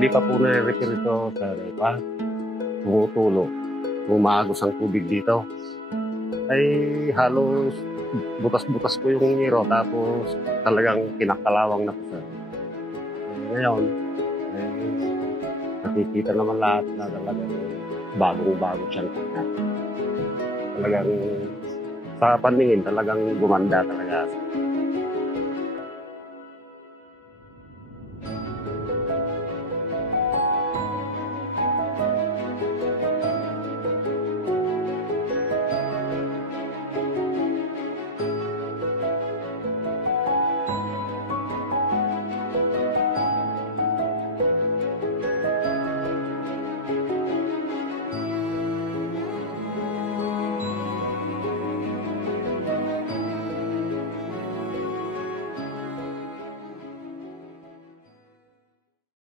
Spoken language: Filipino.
hindi pa po nare-repair ito sa tumutulo, umagos ang tubig dito. Ay halos butas-butas po yung ngiro, tapos talagang kinakalawang na po siya. Ngayon, nakikita naman lahat na talagang bagong-bago siya. Talagang sa paningin, talagang gumanda talaga.